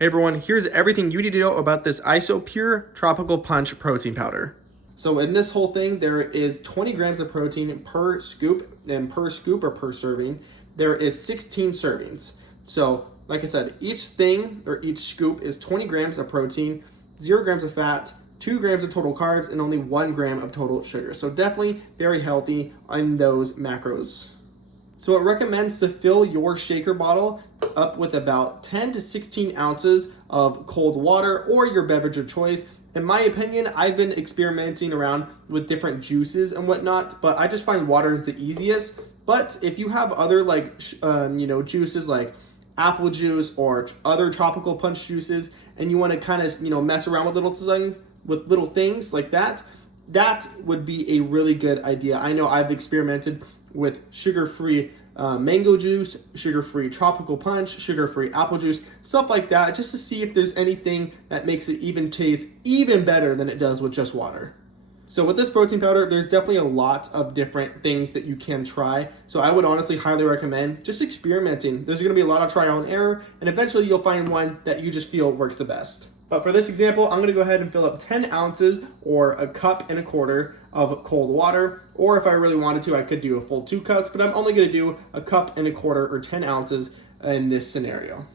Hey everyone, here's everything you need to know about this Isopure Tropical Punch protein powder. So in this whole thing, there is 20 grams of protein per scoop, and per scoop or per serving, there is 16 servings. So like I said, each thing or each scoop is 20 grams of protein, 0 grams of fat, 2 grams of total carbs, and only 1 gram of total sugar. So definitely very healthy on those macros. So it recommends to fill your shaker bottle up with about 10 to 16 ounces of cold water or your beverage of choice. In my opinion, I've been experimenting around with different juices and whatnot, but I just find water is the easiest. But if you have other juices like apple juice or other tropical punch juices, and you want to kind of mess around with little things like that, that would be a really good idea. I know I've experimented with sugar-free mango juice, sugar-free tropical punch, sugar-free apple juice, stuff like that, just to see if there's anything that makes it even taste even better than it does with just water. So with this protein powder, there's definitely a lot of different things that you can try. So I would honestly highly recommend just experimenting. There's gonna be a lot of trial and error, and eventually you'll find one that you just feel works the best. But for this example, I'm gonna go ahead and fill up 10 ounces or a cup and a quarter of cold water. Or if I really wanted to, I could do a full 2 cups, but I'm only gonna do a cup and a quarter or 10 ounces in this scenario. All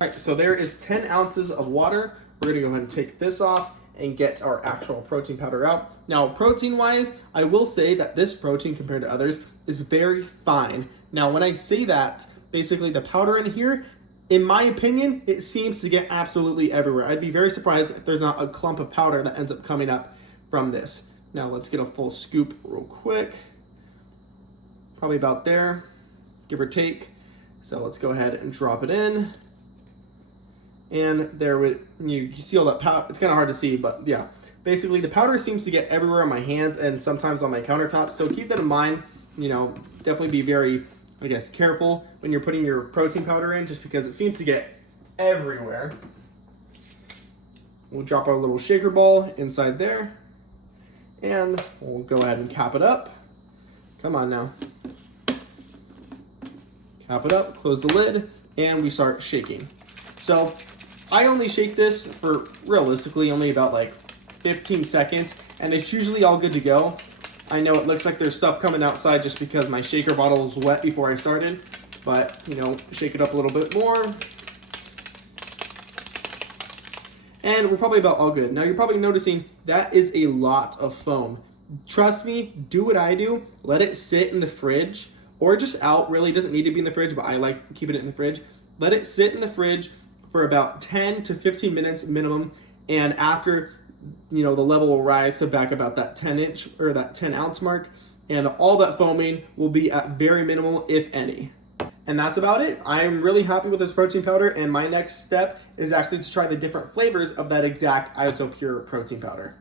right, so there is 10 ounces of water. We're gonna go ahead and take this off and get our actual protein powder out. Now, protein-wise, I will say that this protein compared to others is very fine. Now, when I say that, basically the powder in here, in my opinion, it seems to get absolutely everywhere. I'd be very surprised if there's not a clump of powder that ends up coming up from this. Now let's get a full scoop real quick. Probably about there, give or take. So let's go ahead and drop it in. And there you see all that powder. It's kind of hard to see, but yeah. Basically, the powder seems to get everywhere on my hands and sometimes on my countertops. So keep that in mind. Definitely be very, careful when you're putting your protein powder in, just because it seems to get everywhere. We'll drop our little shaker ball inside there, and we'll go ahead and cap it up. Come on now. Cap it up, close the lid, and we start shaking. So I only shake this for realistically only about 15 seconds, and it's usually all good to go. I know it looks like there's stuff coming outside just because my shaker bottle was wet before I started, but shake it up a little bit more. And we're probably about all good. Now you're probably noticing that is a lot of foam. Trust me, do what I do. Let it sit in the fridge or just out, really. It doesn't need to be in the fridge, but I like keeping it in the fridge. Let it sit in the fridge for about 10 to 15 minutes minimum. And after, the level will rise to back about that 10-inch or that 10-ounce mark. And all that foaming will be at very minimal, if any. And that's about it. I'm really happy with this protein powder, and my next step is actually to try the different flavors of that exact Isopure protein powder.